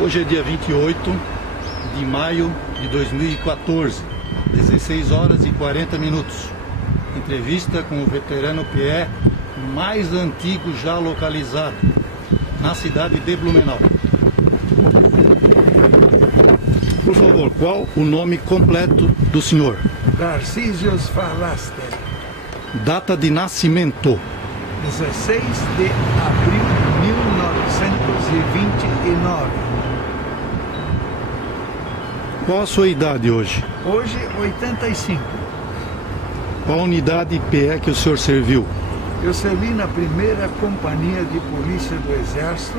Hoje é dia 28 de maio de 2014, 16 horas e 40 minutos. Entrevista com o veterano PE mais antigo já localizado na cidade de Blumenau. Por favor, qual o nome completo do senhor? Tarcísios Falaster. Data de nascimento? 16 de abril de 1929. Qual a sua idade hoje? Hoje, 85. Qual a unidade PE que o senhor serviu? Eu servi na primeira companhia de polícia do Exército,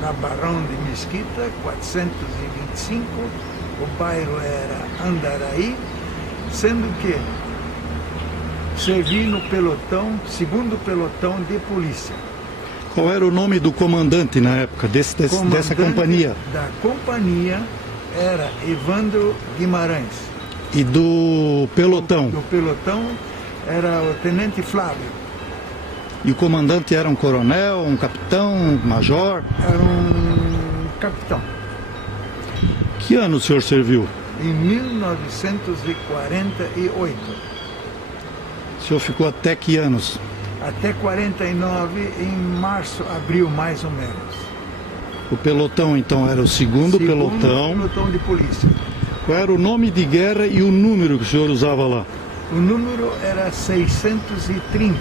na Barão de Mesquita, 425. O bairro era Andaraí, sendo que servi no pelotão, segundo pelotão de polícia. Qual era o nome do comandante na época dessa companhia? Da companhia era Evandro Guimarães. E do pelotão? Do pelotão era o Tenente Flávio. E o comandante era um coronel, um capitão, um major? Era um capitão. Que ano o senhor serviu? Em 1948. O senhor ficou até que anos? Até 49, em março, abril mais ou menos. O pelotão então era o segundo pelotão. Pelotão de polícia. Qual era o nome de guerra e o número que o senhor usava lá? O número era 630.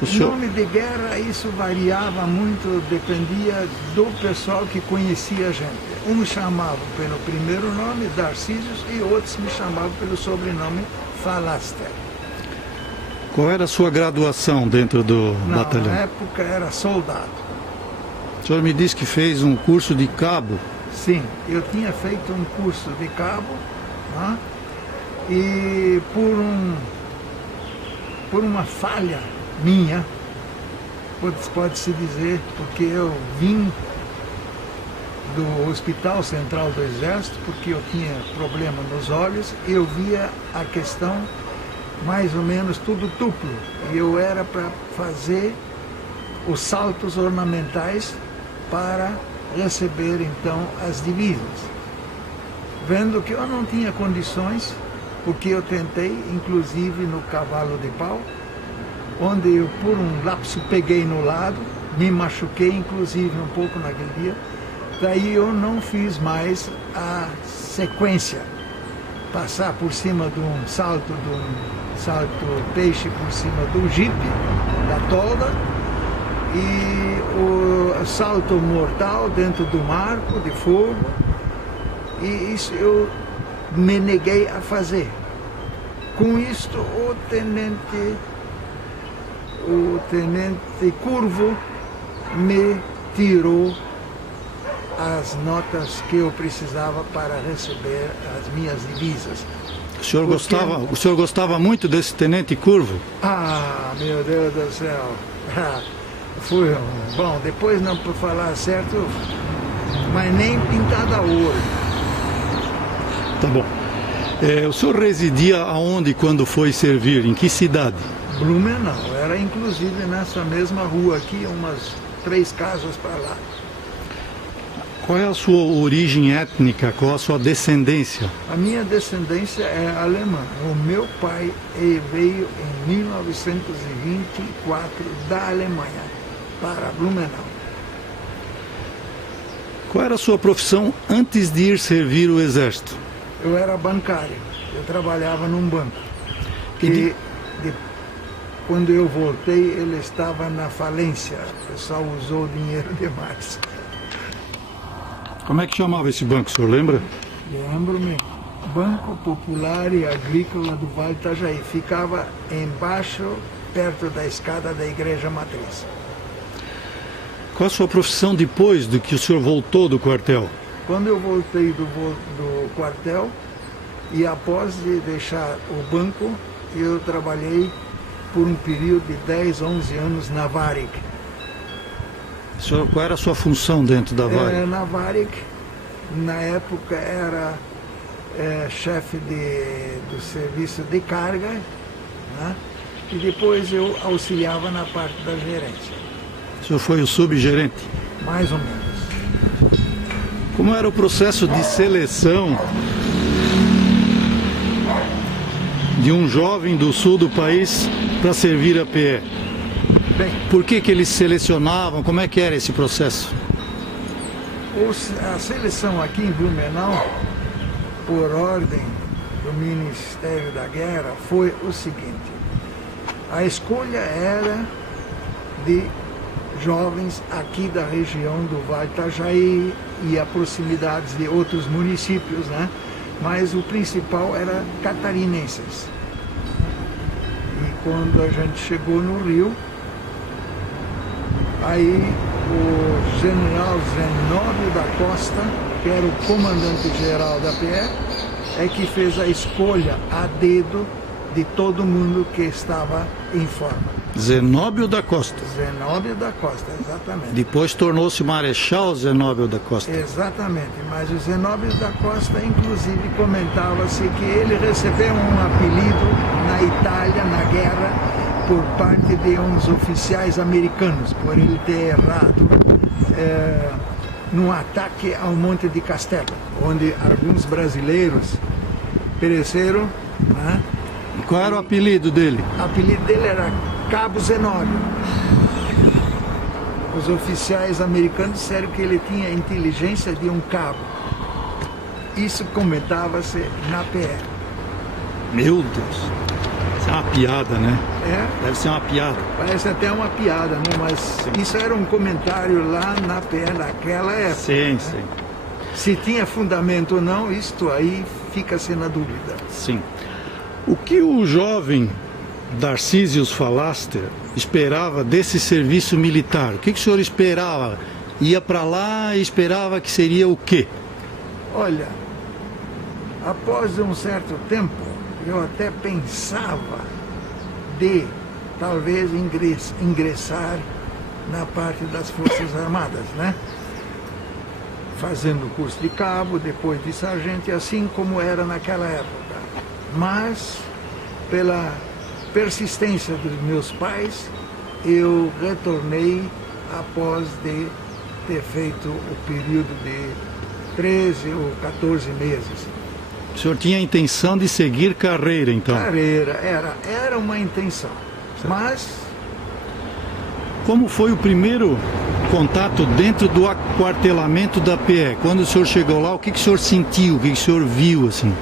O nome de guerra, isso variava muito, dependia do pessoal que conhecia a gente. Uns chamavam pelo primeiro nome, Tarcísios, e outros me chamavam pelo sobrenome Falaster. Qual era a sua graduação dentro do batalhão? Na época era soldado. O senhor me disse que fez um curso de cabo? Sim, eu tinha feito um curso de cabo, né? E por uma falha minha, pode-se dizer, porque eu vim do Hospital Central do Exército, porque eu tinha problema nos olhos, eu via a questão mais ou menos tudo duplo, e eu era para fazer os saltos ornamentais para receber então as divisas. Vendo que eu não tinha condições, porque eu tentei, inclusive no cavalo de pau, onde eu por um lapso peguei no lado, me machuquei inclusive um pouco naquele dia, daí eu não fiz mais a sequência, passar por cima de um salto peixe por cima do jipe, da tolda, e o salto mortal dentro do marco de fogo, e isso eu me neguei a fazer. Com isto, o tenente Curvo me tirou as notas que eu precisava para receber as minhas divisas. O senhor gostava muito desse Tenente Curvo? Ah, meu Deus do céu. Foi bom, depois não por falar certo, mas nem pintado a ouro. Tá bom. O senhor residia aonde quando foi servir? Em que cidade? Blumenau, era inclusive nessa mesma rua aqui, umas 3 casas para lá. Qual é a sua origem étnica? Qual a sua descendência? A minha descendência é alemã. O meu pai veio em 1924 da Alemanha para Blumenau. Qual era a sua profissão antes de ir servir o exército? Eu era bancário. Eu trabalhava num banco. Quando eu voltei, ele estava na falência. O pessoal usou o dinheiro demais. Como é que chamava esse banco, o senhor lembra? Lembro-me. Banco Popular e Agrícola do Vale do Itajaí. Ficava embaixo, perto da escada da Igreja Matriz. Qual a sua profissão depois do que o senhor voltou do quartel? Quando eu voltei do quartel, e após de deixar o banco, eu trabalhei por um período de 10, 11 anos na Varig. Senhor, qual era a sua função dentro da Varig? Na Varig, na época, era chefe do serviço de carga, né? E depois eu auxiliava na parte da gerência. O senhor foi o subgerente? Mais ou menos. Como era o processo de seleção de um jovem do sul do país para servir a PE? Bem, Por que eles selecionavam? Como é que era esse processo? a seleção aqui em Blumenau, por ordem do Ministério da Guerra, foi o seguinte: a escolha era de jovens aqui da região do Vale do Itajaí e a proximidades de outros municípios, né? Mas o principal era catarinenses. E quando a gente chegou no Rio, aí o general Zenóbio da Costa, que era o comandante-geral da PE, é que fez a escolha a dedo de todo mundo que estava em forma. Zenóbio da Costa. Zenóbio da Costa, exatamente. Depois tornou-se Marechal Zenóbio da Costa. Exatamente, mas o Zenóbio da Costa, inclusive, comentava-se que ele recebeu um apelido na Itália, na guerra, por parte de uns oficiais americanos, por ele ter errado num ataque ao Monte de Castelo, onde alguns brasileiros pereceram, né? E qual era o apelido dele? O apelido dele era Cabo Zenóbio. Os oficiais americanos disseram que ele tinha a inteligência de um cabo. Isso comentava-se na PE. Meu Deus, isso é uma piada, né? É, Deve ser uma piada. parece até uma piada, né? Mas isso era um comentário lá na PE naquela época. Sim, sim, Se tinha fundamento ou não, isto aí fica-se na dúvida. sim. O que o jovem Darcísius Falaster esperava desse serviço militar? O que o senhor esperava? Ia para lá e esperava que seria o quê? Olha, após um certo tempo, eu até pensava de talvez ingressar na parte das Forças Armadas, né? Fazendo o curso de cabo, depois de sargento, assim como era naquela época. Mas, pela persistência dos meus pais, eu retornei após de ter feito o período de 13 ou 14 meses. O senhor tinha a intenção de seguir carreira, então? Carreira, era uma intenção. Mas, Como foi o primeiro contato dentro do aquartelamento da PE? Quando o senhor chegou lá, o que o senhor sentiu, o que o senhor viu, assim?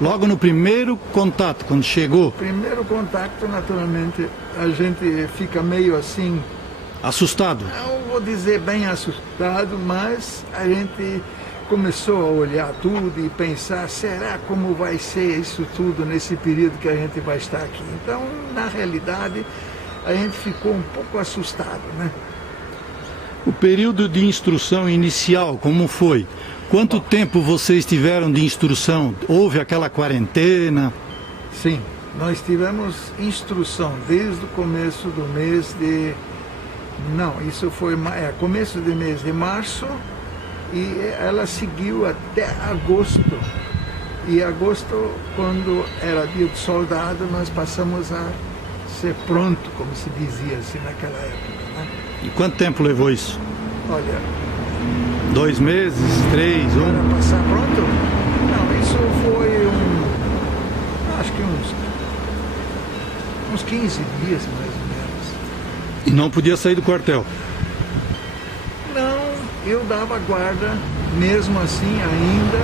Logo no primeiro contato, quando chegou? primeiro contato, naturalmente, a gente fica meio assim, Assustado? não vou dizer bem assustado, mas a gente começou a olhar tudo e pensar, será como vai ser isso tudo nesse período que a gente vai estar aqui? Então, na realidade, a gente ficou um pouco assustado, né? O período de instrução inicial, como foi? Quanto tempo vocês tiveram de instrução? Houve aquela quarentena? Sim, nós tivemos instrução desde o começo do mês de... Não, isso foi começo do mês de março e ela seguiu até agosto. E agosto, quando era dia do soldado, nós passamos a ser pronto, como se dizia assim naquela época, né? E quanto tempo levou isso? Olha, 2 meses, 3, 1? para passar pronto? Não, isso foi acho que uns 15 dias mais ou menos. E não podia sair do quartel? Não, eu dava guarda mesmo assim ainda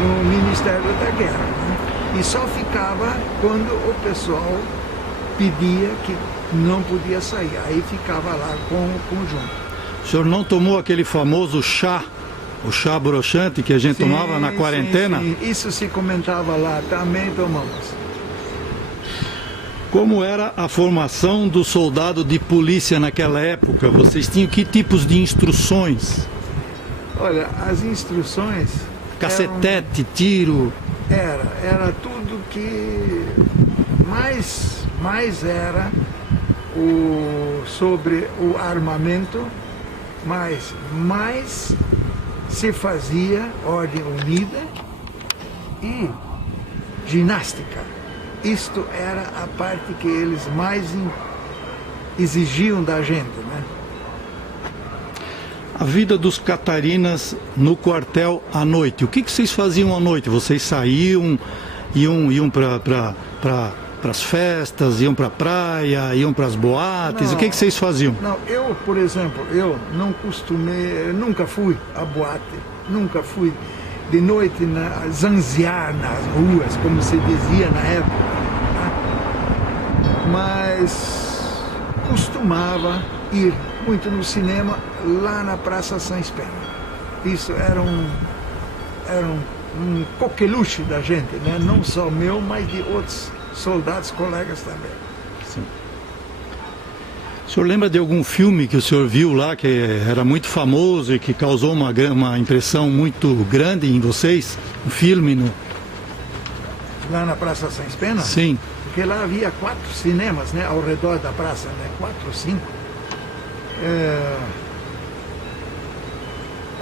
no Ministério da Guerra, né? E só ficava quando o pessoal pedia que não podia sair, aí ficava lá com o conjunto. O senhor não tomou aquele famoso chá, o chá broxante que a gente tomava na quarentena? Sim, sim. Isso se comentava lá, também tomamos. Como era a formação do soldado de polícia naquela época? Vocês tinham que tipos de instruções? Olha, as instruções... Cacetete, tiro... Era tudo que mais era sobre o armamento, mas mais se fazia ordem unida e ginástica. Isto era a parte que eles mais exigiam da gente, né? A vida dos Catarinas no quartel à noite. O que vocês faziam à noite? Vocês saíam, iam para as festas, iam para a praia, iam para as boates? Não, o que vocês faziam? Não, eu, por exemplo, eu não costumei, eu nunca fui à boate, nunca fui de noite zanzear nas ruas, como se dizia na época, né? Mas costumava ir muito no cinema lá na Praça Sans Pena. Isso era um coqueluche da gente, né? Não só meu, mas de outros soldados, colegas também. Sim. O senhor lembra de algum filme que o senhor viu lá, que era muito famoso e que causou uma impressão muito grande em vocês? Um filme no... Lá na Praça Sans Pena? Sim. Porque lá havia 4 cinemas, né, ao redor da praça, né? 4 ou 5.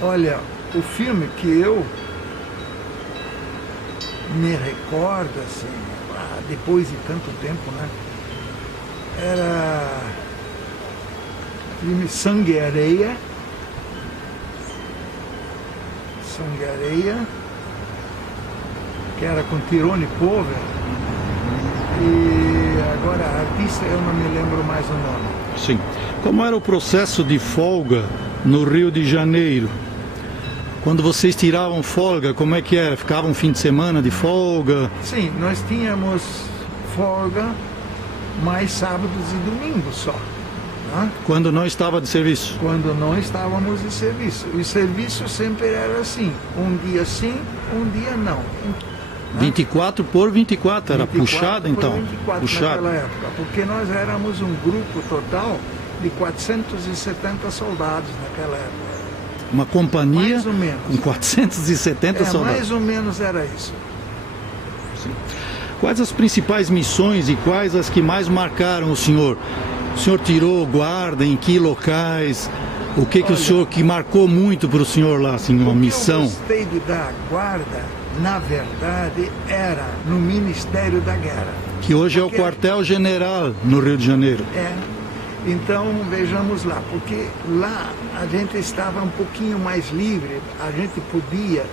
Olha, o filme que eu me recordo, assim, depois de tanto tempo, né? Era o filme Sangue e Areia. Sangue e Areia, que era com Tyrone Pover. E agora, a artista, eu não me lembro mais o nome. Sim. Como era o processo de folga no Rio de Janeiro? Quando vocês tiravam folga, como é que era? Ficava um fim de semana de folga? Sim, nós tínhamos folga mais sábados e domingos só. Né? Quando não estava de serviço? Quando não estávamos de serviço. O serviço sempre era assim, um dia sim, um dia não. 24 por 24, era 24 puxado então? 24 puxado. naquela época, porque nós éramos um grupo total de 470 soldados naquela época. Uma companhia mais ou menos, com 470 soldados. Mais ou menos era isso. Sim. Quais as principais missões e quais as que mais marcaram o senhor? O senhor tirou guarda em que locais? O que o senhor que marcou muito para o senhor lá, assim, uma missão? Eu gostei de dar guarda, na verdade, era no Ministério da Guerra. Que hoje é o quartel-general no Rio de Janeiro. Então, vejamos lá, porque lá a gente estava um pouquinho mais livre, a gente podia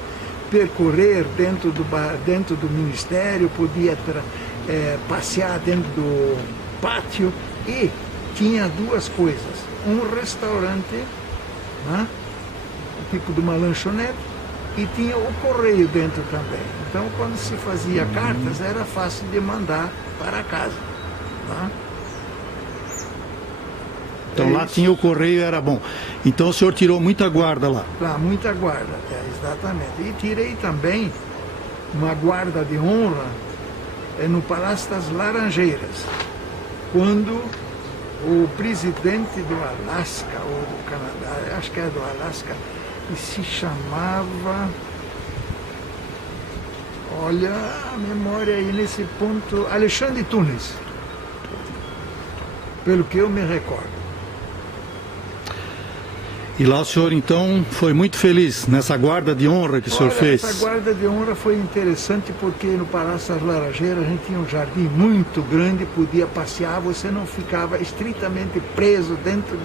percorrer dentro do Ministério, podia passear dentro do pátio e tinha 2 coisas. Um restaurante, né, tipo de uma lanchonete, e tinha o correio dentro também. Então, quando se fazia cartas, era fácil de mandar para casa. Né? Então lá tinha o correio, era bom. Então o senhor tirou muita guarda lá? Lá, muita guarda, exatamente. E tirei também uma guarda de honra no Palácio das Laranjeiras, quando o presidente do Alasca, ou do Canadá, acho que é do Alasca, e se chamava... Olha, a memória aí nesse ponto... Alexandre Tunes, pelo que eu me recordo. E lá o senhor, então, foi muito feliz nessa guarda de honra que o senhor fez? Essa guarda de honra foi interessante porque no Palácio das Laranjeiras a gente tinha um jardim muito grande, podia passear, você não ficava estritamente preso dentro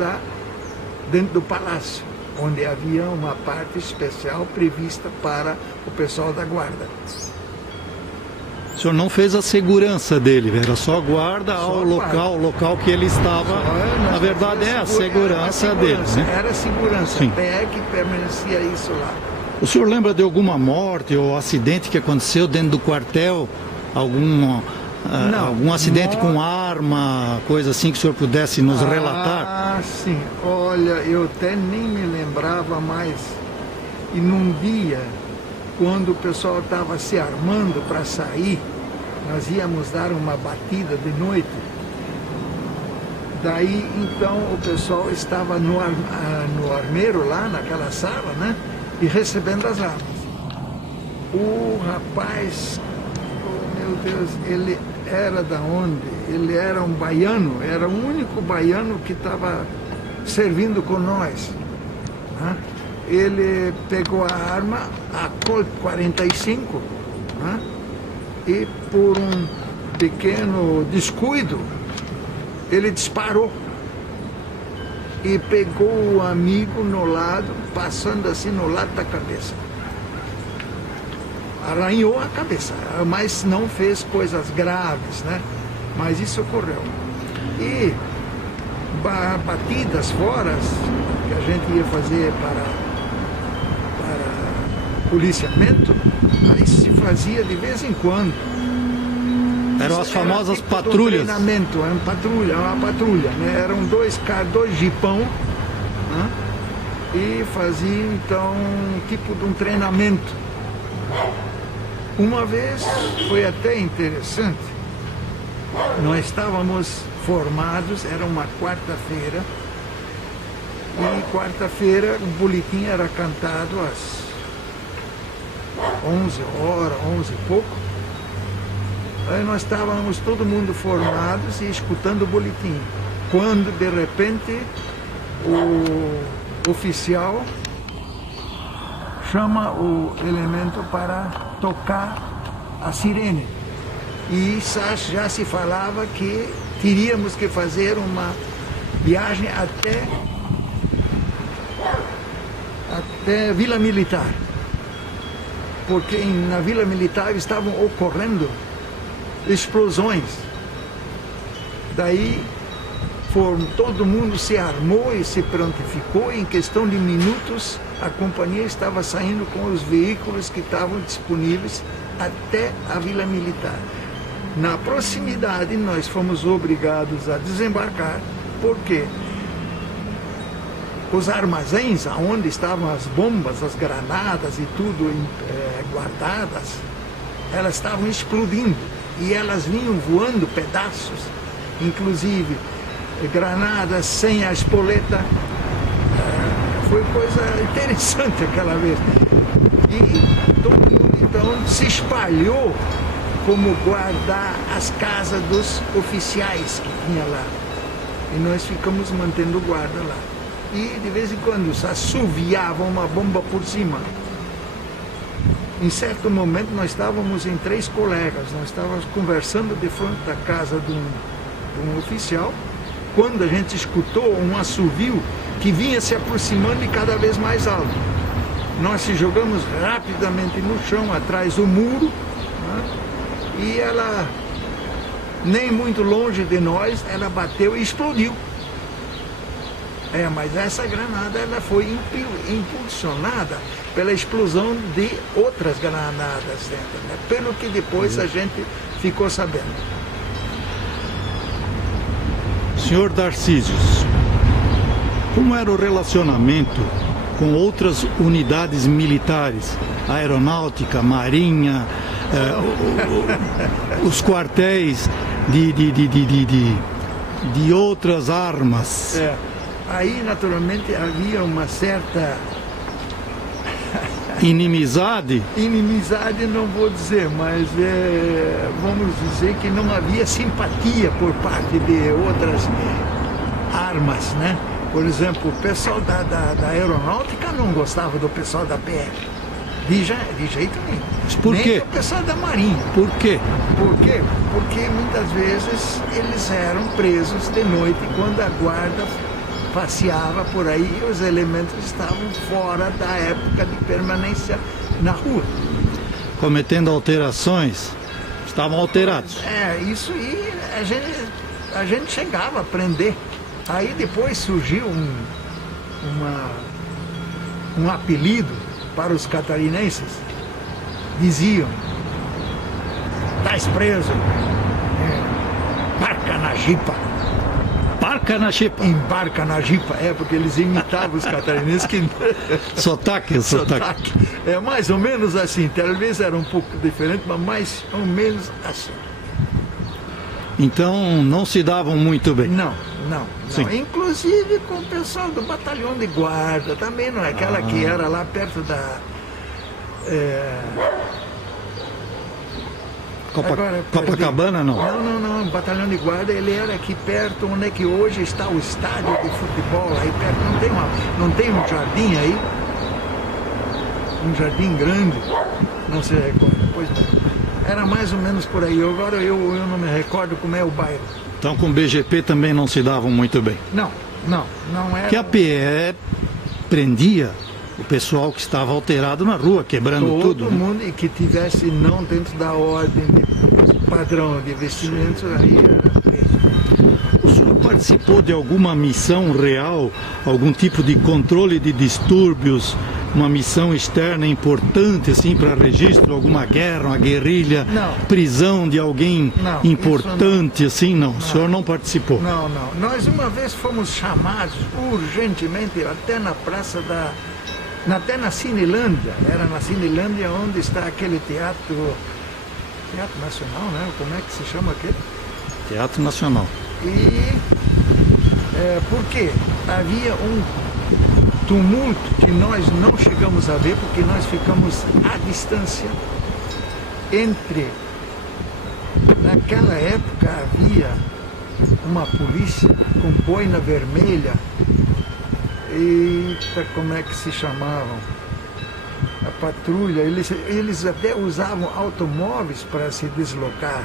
do palácio, onde havia uma parte especial prevista para o pessoal da guarda. O senhor não fez a segurança dele, era só guarda ao local que ele estava. Na verdade é a segurança dele, né? Era a segurança, Sim. até que permanecia isso lá. O senhor lembra de alguma morte ou acidente que aconteceu dentro do quartel? Algum acidente com arma, coisa assim que o senhor pudesse nos relatar? Ah, sim. Olha, eu até nem me lembrava mais. E num dia, quando o pessoal estava se armando para sair, nós íamos dar uma batida de noite. Daí, então, o pessoal estava no armeiro lá, naquela sala, né? E recebendo as armas. O rapaz, oh meu Deus, ele era da onde? Ele era um baiano, era o único baiano que estava servindo com nós, né? Ele pegou a arma, a Colt 45, né? E por um pequeno descuido, ele disparou. e pegou o amigo no lado, passando assim no lado da cabeça. Arranhou a cabeça, mas não fez coisas graves, né? Mas isso ocorreu. E batidas fora que a gente ia fazer para policiamento, aí se fazia de vez em quando. Eram as famosas tipo patrulhas. Um treinamento, uma patrulha, né? Eram dois jipão, né? E faziam então um tipo de um treinamento. Uma vez foi até interessante, nós estávamos formados, era uma quarta-feira, e quarta-feira o boletim era cantado às 11 horas, 11 e pouco. Aí nós estávamos todo mundo formados e escutando o boletim. Quando de repente o oficial chama o elemento para tocar a sirene. E já se falava que teríamos que fazer uma viagem até Vila Militar. Porque na Vila Militar estavam ocorrendo explosões. Daí todo mundo se armou e se prontificou, e em questão de minutos a companhia estava saindo com os veículos que estavam disponíveis até a Vila Militar. Na proximidade nós fomos obrigados a desembarcar, porque os armazéns onde estavam as bombas, as granadas e tudo guardadas, elas estavam explodindo e elas vinham voando pedaços, inclusive granadas sem a espoleta. Foi coisa interessante aquela vez. E todo mundo então se espalhou como guardar as casas dos oficiais que tinha lá. E nós ficamos mantendo guarda lá. E de vez em quando assoviava uma bomba por cima. Em certo momento nós estávamos em 3 colegas, nós estávamos conversando de frente da casa de um oficial, quando a gente escutou um assovio que vinha se aproximando e cada vez mais alto. Nós se jogamos rapidamente no chão, atrás do muro, né? E ela, nem muito longe de nós, ela bateu e explodiu. Mas essa granada ela foi impulsionada pela explosão de outras granadas dentro, né? Pelo que depois a gente ficou sabendo. Senhor Darcísios, como era o relacionamento com outras unidades militares, aeronáutica, marinha, os quartéis de outras armas? Aí, naturalmente, havia uma certa inimizade? Inimizade não vou dizer, mas vamos dizer que não havia simpatia por parte de outras armas, né? Por exemplo, o pessoal da aeronáutica não gostava do pessoal da PR. De jeito nenhum. Mas por quê? Nem o pessoal da Marinha. Por quê? Por quê? Porque muitas vezes eles eram presos de noite quando a guarda passeava por aí e os elementos estavam fora da época de permanência na rua. Cometendo alterações, estavam alterados. Isso aí a gente chegava a prender. Aí depois surgiu um apelido para os catarinenses. Diziam: "Estás preso, parca na jipa." Embarca na jipa. Embarca na jipa, porque eles imitavam os catarinenses que... Sotaque. É mais ou menos assim, talvez era um pouco diferente, mas mais ou menos assim. Então não se davam muito bem? Não. Inclusive com o pessoal do batalhão de guarda, também não é aquela que era lá perto da... Copacabana, não? Não, o batalhão de guarda, ele era aqui perto, onde é que hoje está o estádio de futebol, aí perto, não tem um jardim aí? Um jardim grande, não se recorda, pois bem. Era mais ou menos por aí, agora eu não me recordo como é o bairro. Então com o BGP também não se davam muito bem? Não, não era. Que a PE prendia o pessoal que estava alterado na rua, quebrando tudo. Todo mundo e que tivesse não dentro da ordem de padrão de vestimento, aí era preso. O senhor participou de alguma missão real, algum tipo de controle de distúrbios, uma missão externa importante assim para registro, alguma guerra, uma guerrilha, Não. prisão de alguém Não, importante não. assim? Não, o senhor não participou. Não. Nós uma vez fomos chamados urgentemente até na praça até na Cinelândia. Era na Cinelândia onde está aquele Teatro Nacional, né? Como é que se chama aquele? Teatro Nacional. E por quê? Havia um tumulto que nós não chegamos a ver porque nós ficamos à distância naquela época havia uma polícia com boina vermelha e como é que se chamavam? A patrulha, eles até usavam automóveis para se deslocar,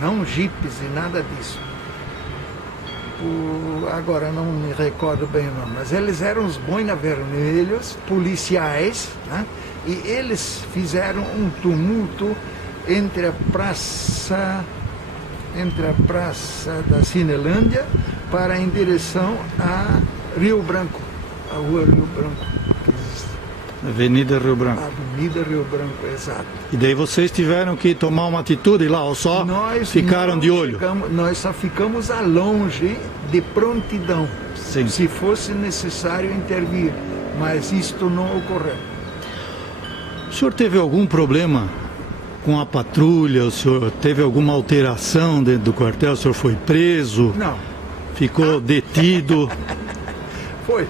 não jipes e nada disso. Agora não me recordo bem o nome, mas eles eram os boina vermelhos, policiais, né? E eles fizeram um tumulto entre a praça da Cinelândia em direção a Rio Branco, a rua Rio Branco, que existe. Avenida Rio Branco. Avenida Rio Branco, exato. E daí vocês tiveram que tomar uma atitude lá, ou só ficaram de olho? Nós só ficamos a longe de prontidão, Sim. se fosse necessário intervir, mas isto não ocorreu. O senhor teve algum problema com a patrulha? O senhor teve alguma alteração dentro do quartel? O senhor foi preso? Não. Ficou detido? Foi.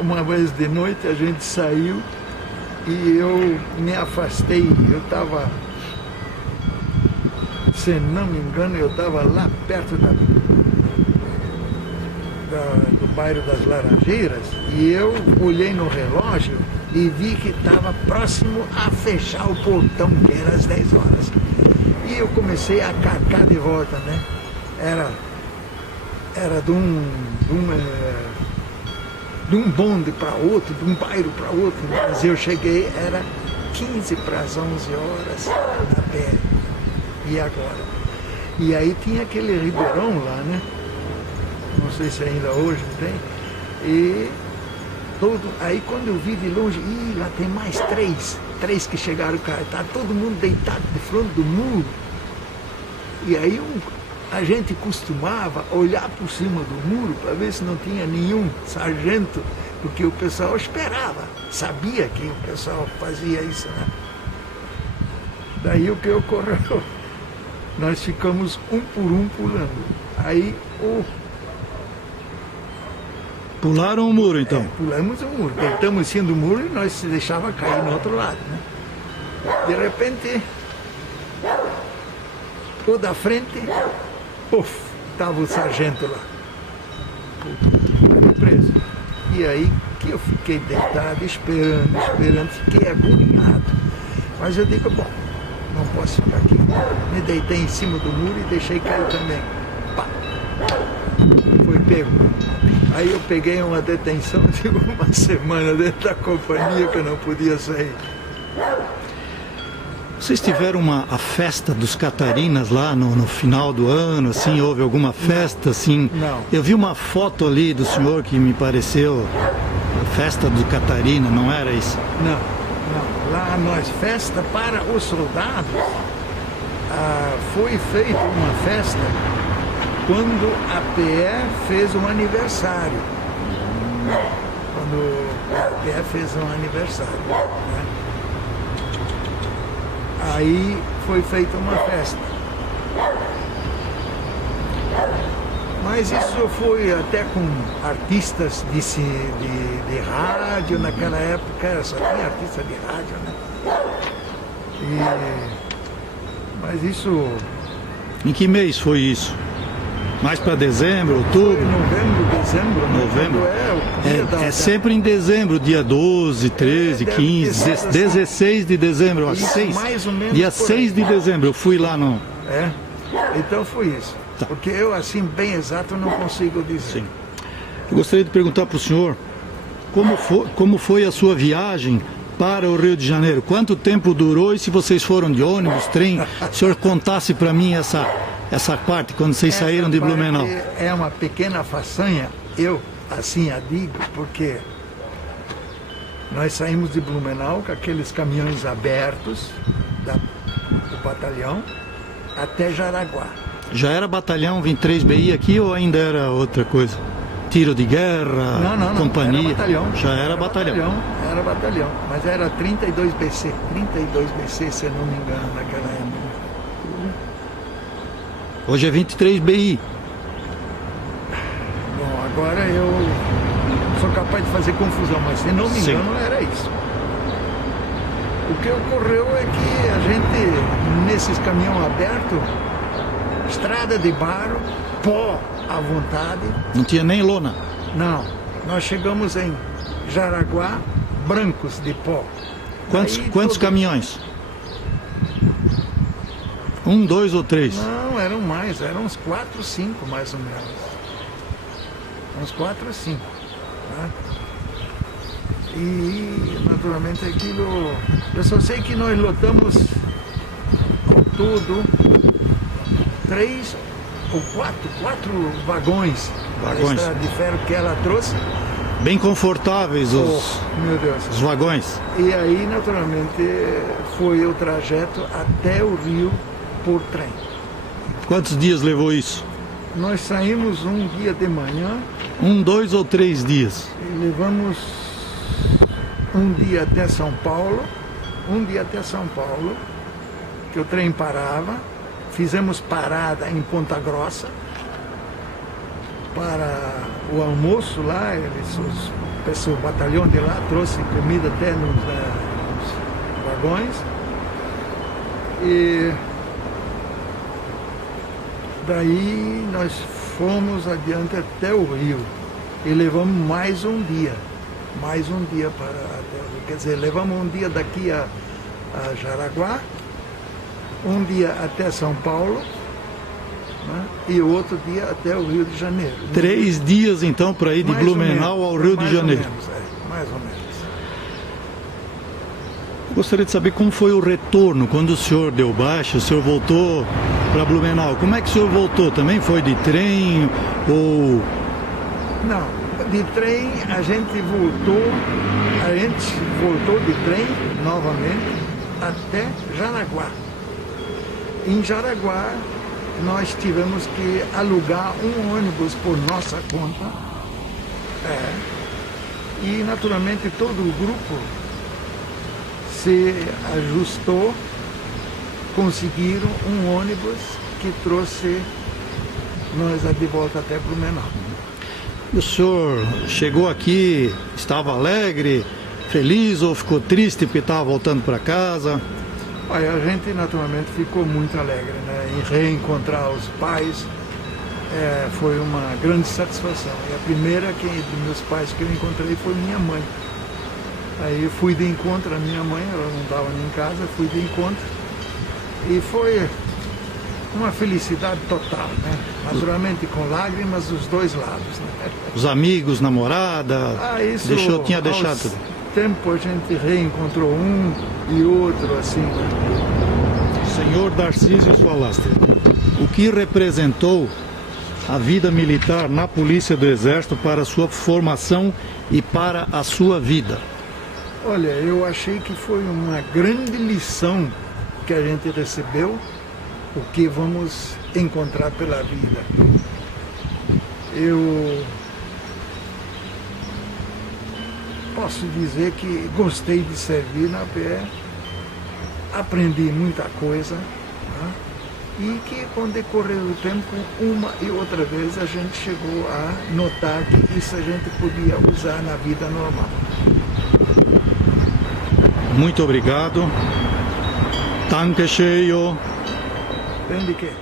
Uma vez de noite a gente saiu e eu me afastei. Eu estava, se não me engano, eu estava lá perto do bairro das Laranjeiras e eu olhei no relógio e vi que estava próximo a fechar o portão, que era às 10 horas. E eu comecei a carcar de volta, né? Era de um bonde para outro, de um bairro para outro, mas eu cheguei, era 15 para as 11 horas a pé. E agora? E aí tinha aquele ribeirão lá, né? Não sei se ainda hoje tem. E aí quando eu vi de longe, lá tem mais três que chegaram cá, tá todo mundo deitado de frente do muro. E aí a gente costumava olhar por cima do muro para ver se não tinha nenhum sargento, porque o pessoal esperava, sabia que o pessoal fazia isso, né? Daí o que ocorreu? Nós ficamos um por um pulando. Aí Pularam o muro, então? Pulamos o muro, deitamos em cima do muro e nós se deixava cair no outro lado, né? De repente, o da frente, estava o sargento lá, preso. E aí que eu fiquei deitado, esperando, fiquei agoniado. Mas eu digo, bom, não posso ficar aqui. Me deitei em cima do muro e deixei cair também. Pá! Foi pego. Aí eu peguei uma detenção de uma semana dentro da companhia que eu não podia sair. Vocês tiveram a festa dos Catarinas lá no final do ano, assim, houve alguma festa, assim? Não. Eu vi uma foto ali do senhor que me pareceu a festa do Catarina, não era isso? Não. Lá nós, festa para os soldados, foi feita uma festa quando a PE fez um aniversário. Quando a PE fez um aniversário, né? Aí foi feita uma festa. Mas isso foi até com artistas de rádio, naquela época só tinha artista de rádio, né? Mas isso... Em que mês foi isso? Mais para dezembro, outubro? Foi novembro, dezembro. Novembro. É sempre em dezembro, dia 12, 13, 15, 16 de dezembro, isso, 6. Mais ou menos dia 6 de dezembro, eu fui lá no... Então foi isso. Tá. Porque eu, assim, bem exato, não consigo dizer. Sim. Eu gostaria de perguntar para o senhor como foi a sua viagem para o Rio de Janeiro? Quanto tempo durou e se vocês foram de ônibus, trem? O senhor contasse para mim essa parte, quando vocês saíram de Blumenau. É uma pequena façanha, eu assim a digo, porque nós saímos de Blumenau com aqueles caminhões abertos do batalhão até Jaraguá. Já era batalhão 23BI aqui ou ainda era outra coisa? Tiro de guerra, não, companhia? Era batalhão. Já era batalhão. Era batalhão, mas era 32BC, 32BC, se eu não me engano, naquela época. Hoje é 23BI. Bom, agora eu sou capaz de fazer confusão, mas se não me engano era isso. O que ocorreu é que a gente, nesses caminhões abertos, estrada de barro, pó à vontade. Não tinha nem lona? Não. Nós chegamos em Jaraguá, brancos de pó. Quantos caminhões? 1, 2 ou 3? Não, eram mais, eram uns 4, 5 mais ou menos. Uns 4 ou 5. Né? E naturalmente aquilo. Eu só sei que nós lotamos ao todo 3 ou 4 vagões da estrada de ferro que ela trouxe. Bem confortáveis meu Deus. Os vagões. E aí, naturalmente, foi o trajeto até o Rio por trem. Quantos dias levou isso? Nós saímos um dia de manhã. 1, 2 ou 3 dias? E levamos um dia até São Paulo. Que o trem parava. Fizemos parada em Ponta Grossa para o almoço lá. O batalhão de lá trouxe comida até nos vagões. E daí nós fomos adiante até o Rio e levamos mais um dia para até o Rio. Quer dizer, levamos um dia daqui a Jaraguá, um dia até São Paulo, né? E o outro dia até o Rio de Janeiro. 3 dias então para ir de Blumenau ao Rio de Janeiro. Mais ou menos. Gostaria de saber como foi o retorno, quando o senhor deu baixa, o senhor voltou para Blumenau. Como é que o senhor voltou? Também foi de trem ou... Não, de trem a gente voltou de trem novamente até Jaraguá. Em Jaraguá nós tivemos que alugar um ônibus por nossa conta. E naturalmente todo o grupo se ajustou, conseguiram um ônibus que trouxe nós de volta até Blumenau. O senhor chegou aqui, estava alegre, feliz ou ficou triste porque estava voltando para casa? Olha, a gente naturalmente ficou muito alegre, né? Em reencontrar os pais. Foi uma grande satisfação. E a primeira dos meus pais que eu encontrei foi minha mãe. Aí eu fui de encontro à minha mãe, ela não estava nem em casa, fui de encontro. E foi uma felicidade total, né? Naturalmente com lágrimas dos dois lados, né? Os amigos, namorada, isso tinha deixado tudo. Tempo a gente reencontrou um e outro, assim, né? Senhor Darcísio Svalastri, o que representou a vida militar na Polícia do Exército para a sua formação e para a sua vida? Olha, eu achei que foi uma grande lição que a gente recebeu, o que vamos encontrar pela vida. Eu posso dizer que gostei de servir na PE, aprendi muita coisa, né? E que com o decorrer do tempo, uma e outra vez, a gente chegou a notar que isso a gente podia usar na vida normal. Muito obrigado. Danke schön. Bem de quê?